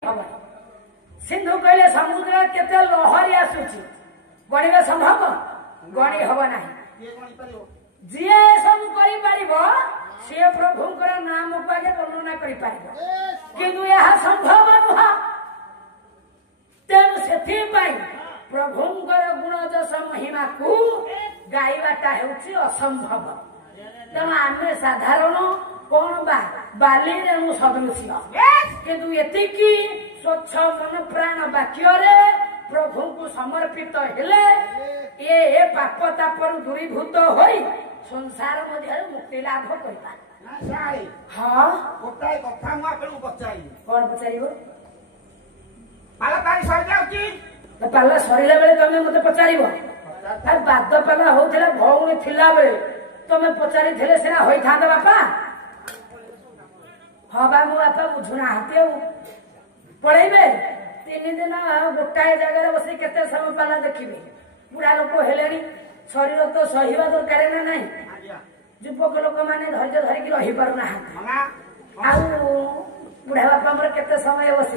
सिंधु कहले समुद्र केते लहरी आसुची गणिबे संभव गणी हब ना जी सब करि पारिबो से प्रभुंकर नाम को आगे वर्णना करि पारिबो किंतु यह संभव नुह तेणु सेथि पाई प्रभुंकर गुण जस महिमा को गाइबाटा हेउची असंभव तेणु आमे साधारण कौन बाली रेणु सदृश किंतु एतिकी स्वच्छ मन प्राण वाक्य प्रभु को समर्पित हेले ये पाप तापर दूरीभूत होई संसार मध्य मुक्ति लाभ करता हाँ गोटाए कथा मु आपन पचाई कौन पचारिबो पाला तारी सरी जाउची पाला सरीला बेले तमे मते पचारिबो आ बाद पाला होथला भौणी थिला बेले तमे पचारि थिले सेना होई थांदा बापा हाँ बा मो बापा बुझुना हाथी पढ़ेबे 3 दिन गोटाए जगह बस केते समय पाला देखिबे बुढ़ा लोक हेले शरीर तो सहिबा दरकार ना नहीं युवक लोक माने धैर्य धरिकी रही पारना बुढ़ा बापा केते समय बस